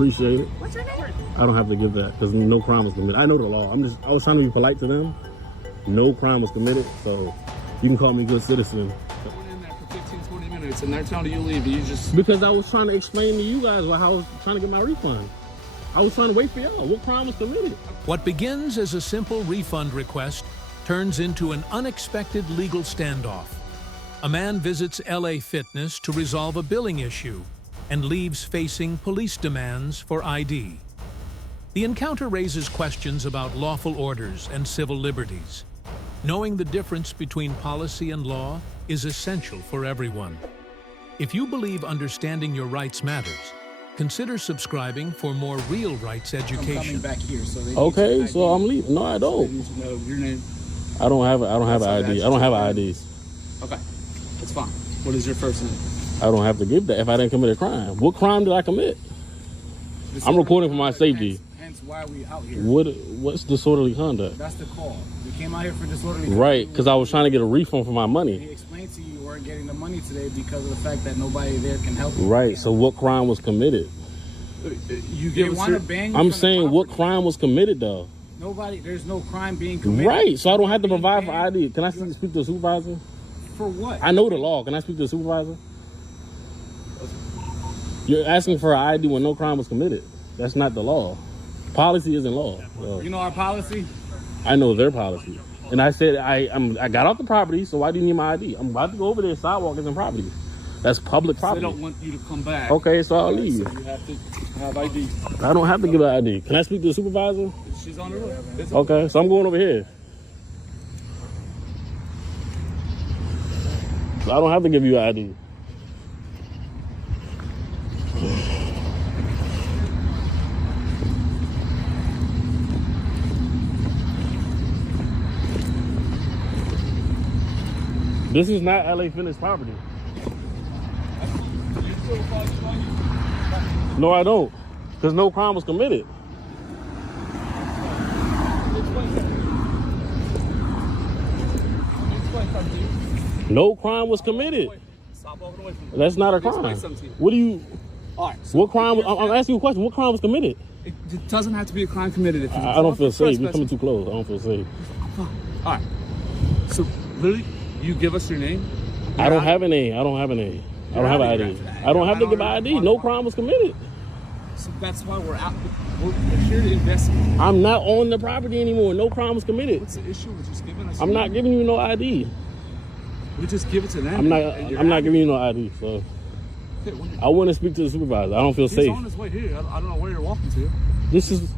Appreciate it. What's your name? I don't have to give that because no crime was committed. I know the law. I was trying to be polite to them. No crime was committed, so you can call me a good citizen. I went in there for 15, 20 minutes and they're telling you leave and you just... Because I was trying to explain to you guys how I was trying to get my refund. I was trying to wait for y'all. What crime was committed? What begins as a simple refund request turns into an unexpected legal standoff. A man visits LA Fitness to resolve a billing issue and leaves facing police demands for ID. The encounter raises questions about lawful orders and civil liberties. Knowing the difference between policy and law is essential for everyone. If you believe understanding your rights matters, consider subscribing for more real rights education. I'm coming back here, so they Okay, so I'm leaving. No, I don't. They need to know your name. I don't have an ID. I don't have an ID. Okay, that's fine. What is your first name? I don't have to give that if I didn't commit a crime. What crime did I commit? I'm recording for my safety. Hence why we out here. What's disorderly conduct? That's the call. We came out here for disorderly conduct. Right, because I was trying to get a refund for my money. He explained to you weren't getting the money today because of the fact that nobody there can help you. Right, so what crime was committed? They want to ban you. I'm saying what crime was committed though? There's no crime being committed. Right, so I don't have to provide for ID. Can I speak to the supervisor? For what? I know the law. Can I speak to the supervisor? You're asking for an ID when no crime was committed. That's not the law. Policy isn't law. So. You know our policy? I know their policy. And I said, I got off the property, so why do you need my ID? I'm about to go over there, sidewalk isn't property. That's public property. They don't want you to come back. Okay, so I'll leave. So you have to have ID. I don't have to give an ID. Can I speak to the supervisor? She's on the roof. Okay, so I'm going over here. So I don't have to give you an ID. This is not LA Fitness property. No, I don't. Because no crime was committed. No crime was committed. That's not a crime. What do you... All right. So what crime... I'm asking you a question. What crime was committed? It doesn't have to be a crime committed. If I don't feel safe. You're coming too close. I don't feel safe. All right. So, literally, you give us your name? I don't have a name. I don't have a name. I don't have an ID. I don't have to give an ID. No crime was committed. So that's why we're out. We're here to investigate. I'm not on the property anymore. No crime was committed. What's the issue with just giving us? I'm not giving you no ID. We just give it to them. I'm not giving you no ID. So I want to speak to the supervisor. I don't feel safe. He's on his way here. I don't know where you're walking to. This is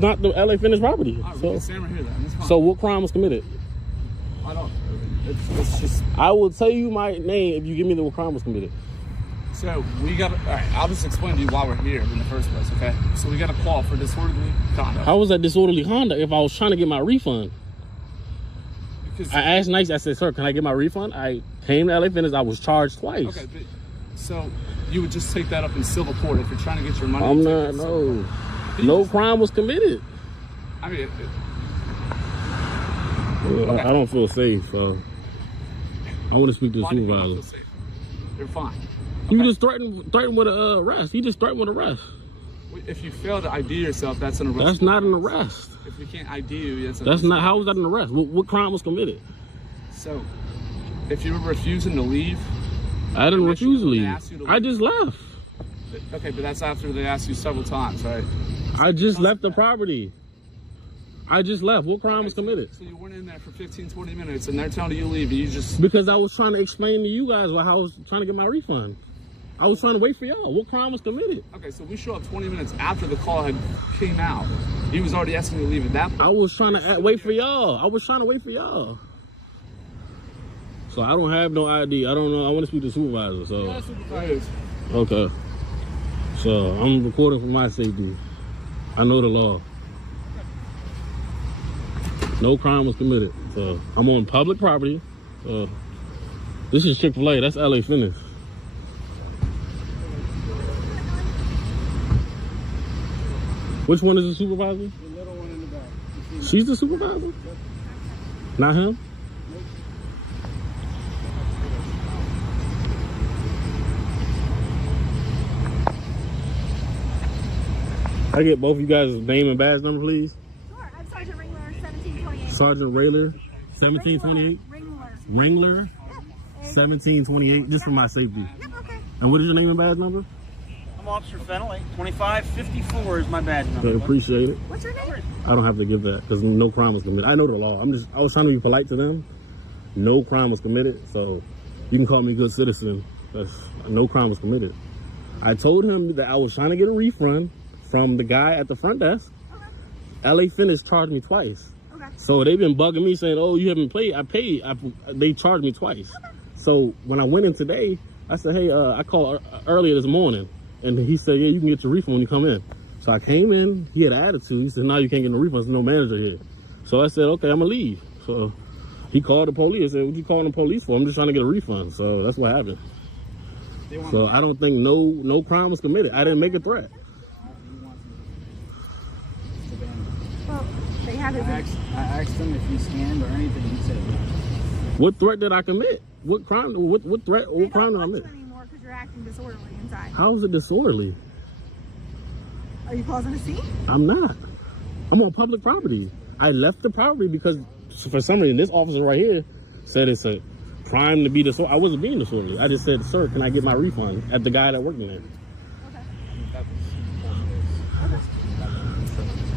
not the LA Fitness property. Right, we can stand right here then. That's fine. So what crime was committed? I don't. It's just. I will tell you my name if you give me the what crime was committed. So we got. All right. I'll just explain to you why we're here in the first place. Okay. So we got a call for disorderly conduct. How was that disorderly conduct if I was trying to get my refund? Because I asked nice. I said, "Sir, can I get my refund?" I came to LA Fitness. I was charged twice. Okay. But, so you would just take that up in civil court if you're trying to get your money. I'm not. No. No crime was committed. I mean. Okay. I don't feel safe. So I want to speak to the supervisor. You're fine. You just threatened with an arrest. He just threatened with arrest. If you fail to ID yourself, that's an arrest. That's not an arrest. If we can't ID you, that's not. How was that an arrest? What crime was committed? So, if you were refusing to leave, I didn't refuse to leave. I just left. Okay, but that's after they asked you several times, right? I just left the property. I just left. What crime was committed? So you went in there for 15, 20 minutes and they're telling you to leave and you just... Because I was trying to explain to you guys how I was trying to get my refund. I was trying to wait for y'all. What crime was committed? Okay, so we show up 20 minutes after the call had came out. He was already asking you to leave at that point. I was trying to wait for y'all. I was trying to wait for y'all. So I don't have no ID. I don't know. I want to speak to the supervisor. So. Yeah, supervisor. Okay. So I'm recording for my safety. I know the law. No crime was committed. So I'm on public property. This is Chick-fil-A. That's LA Fitness. Which one is the supervisor? The little one in the back. She's the supervisor? Yep. Not him? I get both of you guys' name and badge number, please. Sure. I'm Sergeant Ringler, 1728. Sergeant Rayler, 1728. Ringler. Ringler, 1728, just for my safety. Yep, okay. And what is your name and badge number? I'm Officer Fennel, 2554 is my badge number. Okay, appreciate it. What's your name? I don't have to give that because no crime was committed. I know the law. I was trying to be polite to them. No crime was committed, so you can call me a good citizen. No crime was committed. I told him that I was trying to get a refund from the guy at the front desk. Okay. LA Fitness charged me twice. Okay. So they've been bugging me saying, oh, you haven't paid. I paid. They charged me twice. Okay. So when I went in today, I said, hey, I called earlier this morning. And he said, yeah, you can get your refund when you come in. So I came in. He had an attitude. He said, no, you can't get no refund. There's no manager here. So I said, okay, I'm going to leave. So he called the police. I said, what you calling the police for? I'm just trying to get a refund. So that's what happened. So I don't think no crime was committed. I didn't make a threat. Well, they have his. I asked him if he scanned or anything. He said no. What threat did I commit? What crime? What threat? What crime did I They don't want commit? you anymore because you're acting disorderly inside. How is it disorderly? Are you causing a scene? I'm not. I'm on public property. I left the property because for some reason this officer right here said it's a crime to be disorderly. I wasn't being disorderly. I just said, sir, can I get my refund at the guy that worked in there?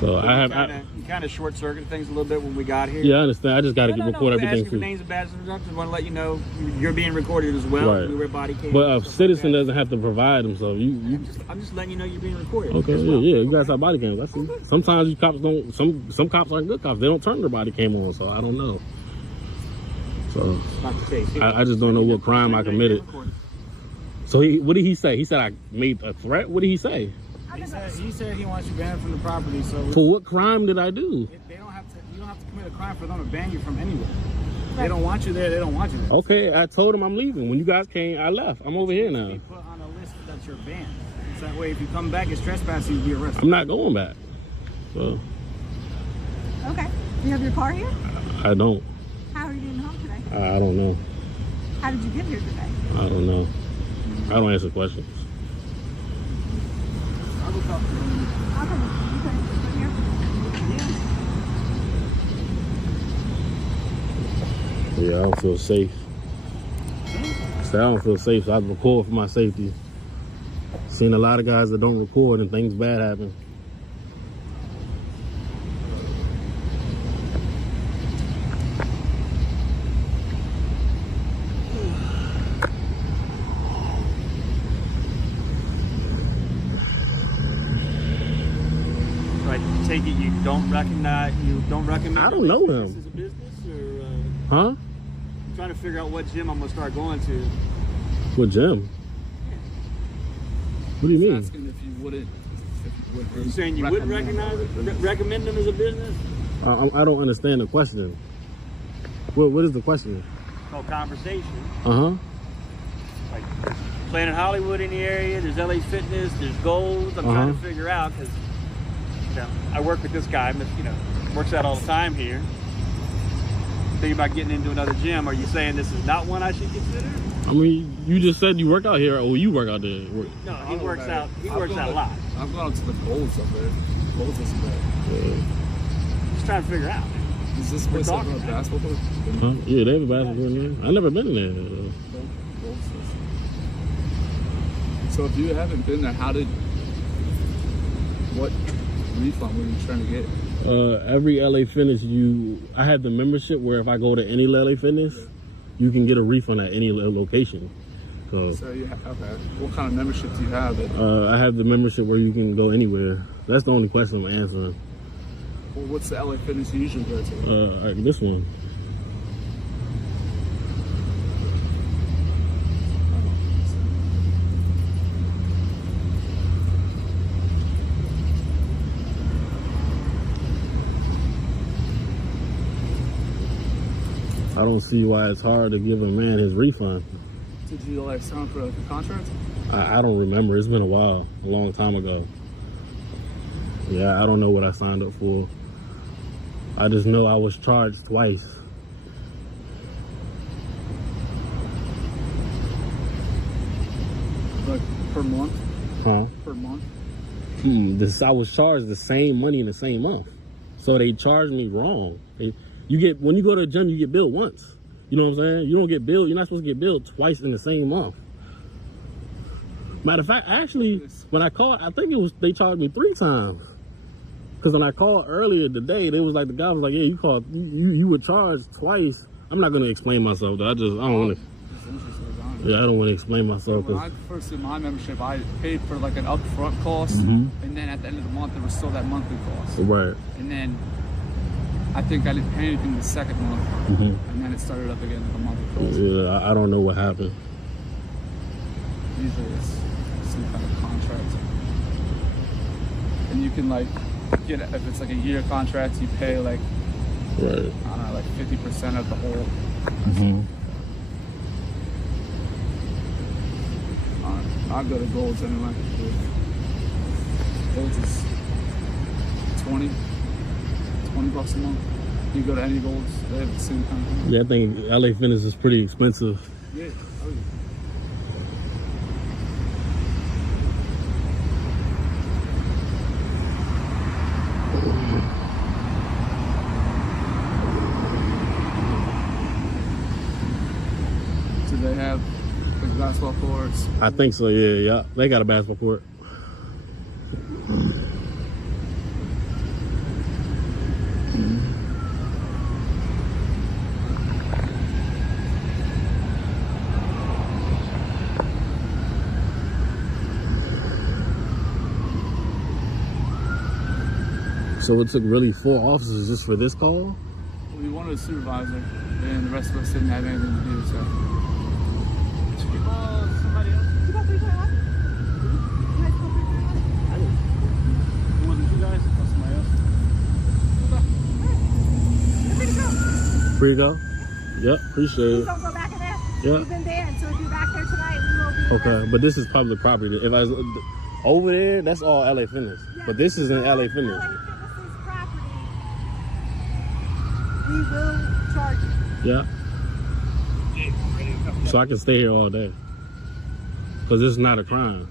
So You kind of short circuited things a little bit when we got here. yeah, I understand. I just got to record We asked everything you for for names and badges. I just want to let you know you're being recorded as well. Right. We wear body cams. But a and stuff citizen like doesn't have to provide them. So I'm just letting you know you're being recorded. okay, as well. yeah, you guys have body cams. I see. Sometimes you cops don't. Some cops aren't good cops. They don't turn their body cam on. So I don't know. So It's not the case. I just don't know what crime I committed. So what did he say? He said I made a threat. What did he say? He said he wants you banned from the property. So For what crime did I do? they don't have to. You don't have to commit a crime for them to ban you from anywhere. They don't want you there. They don't want you there. Okay, I told him I'm leaving. When you guys came, I left. I'm over here now. Be put on a list that you're banned. So that way, if you come back as trespassing, you'll be arrested. I'm not going back. So Okay. Do you have your car here? I don't. How are you getting home today? I don't know. How did you get here today? I don't know. I don't answer questions. I will talk to them. I'll come with you. Yeah, I don't feel safe. So I don't feel safe, so I record for my safety. Seen a lot of guys that don't record and things bad happen. Right. Take it. You don't recommend. I don't know this him. as a business, or Huh? I'm trying to figure out what gym I'm gonna start going to. What gym? What do you mean? Asking if you wouldn't. Are you saying you wouldn't recommend them as a business? I don't understand the question. What is the question? Called conversation. Uh-huh. Like Planet Hollywood in the area. There's LA Fitness. There's Goals. I'm trying to figure out because I work with this guy. Works out all the time here. Thinking about getting into another gym. Are you saying this is not one I should consider? I mean, you just said you work out here, or you work out there. No, he works out. He works out a lot. I've gone to the Goals up there. Goals is bad. Just trying to figure out. Is this place like a basketball court? Huh? Yeah, they have a basketball in there. I never been in there. So if you haven't been there, what refund were you trying to get? Every LA Fitness, I have the membership where if I go to any LA Fitness, you can get a refund at any location. So Okay. What kind of membership do you have? I have the membership where you can go anywhere. That's the only question I'm answering. Well, what's the LA Fitness you usually go to? This one. I don't see why it's hard to give a man his refund. Did you sign up for a contract? I don't remember. It's been a while, a long time ago. Yeah, I don't know what I signed up for. I just know I was charged twice. Like per month? Huh? Per month? I was charged the same money in the same month. So they charged me wrong. When you go to the gym, you get billed once. You know what I'm saying? You don't get billed. You're not supposed to get billed twice in the same month. Matter of fact, actually, when I called, I think they charged me 3 times. Because when I called earlier today, they was like, the guy was like, yeah, you were charged twice. I'm not going to explain myself though. I don't want to. Yeah, I don't want to explain myself. When I first did my membership, I paid for like an upfront cost, and then at the end of the month, there was still that monthly cost. Right. And then I think I didn't pay anything the second month, and then it started up again with a monthly cost. Yeah, I don't know what happened. Usually it's some kind of contract, and you can like get, if it's like a year contract, you pay like, right, I don't know, like 50% of the whole. I'll go to Golds anyway. Golds is 20 bucks a month. You go to any Golds, they have the same kind of thing. Yeah, I think LA Fitness is pretty expensive. Yeah. Do they have like basketball courts? I think so, yeah. They got a basketball court. So it took really 4 officers just for this call? We wanted a supervisor, and the rest of us didn't have anything to do, so. Should we call somebody else? You got 321? You guys call 321? I didn't. It wasn't you guys, it was somebody else. You're free to go. Free to go? Yep, appreciate Please it. don't go back in there. Yeah. We've been there, and so if you're back there tonight, we will be Okay, but this is public property. If I was over there, that's all LA Fitness. Yeah, But this isn't LA Fitness. LA Fitness's property. We will charge you. Yeah. So I can stay here all day. Because this is not a crime.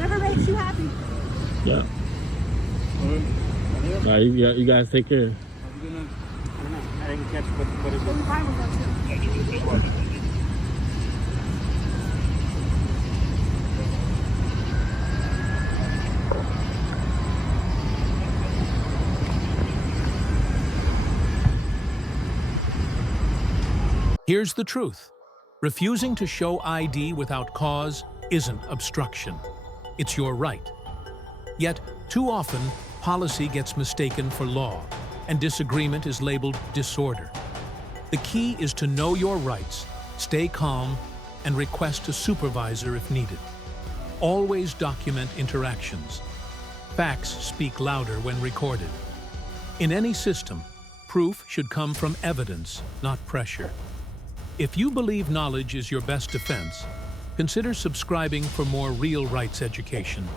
Whatever makes you happy. Yeah. All right, you guys take care. I didn't catch what it So was. you're fine with that too. Here's the truth. Refusing to show ID without cause isn't obstruction. It's your right. Yet, too often, policy gets mistaken for law, and disagreement is labeled disorder. The key is to know your rights, stay calm, and request a supervisor if needed. Always document interactions. Facts speak louder when recorded. In any system, proof should come from evidence, not pressure. If you believe knowledge is your best defense, consider subscribing for more real rights education.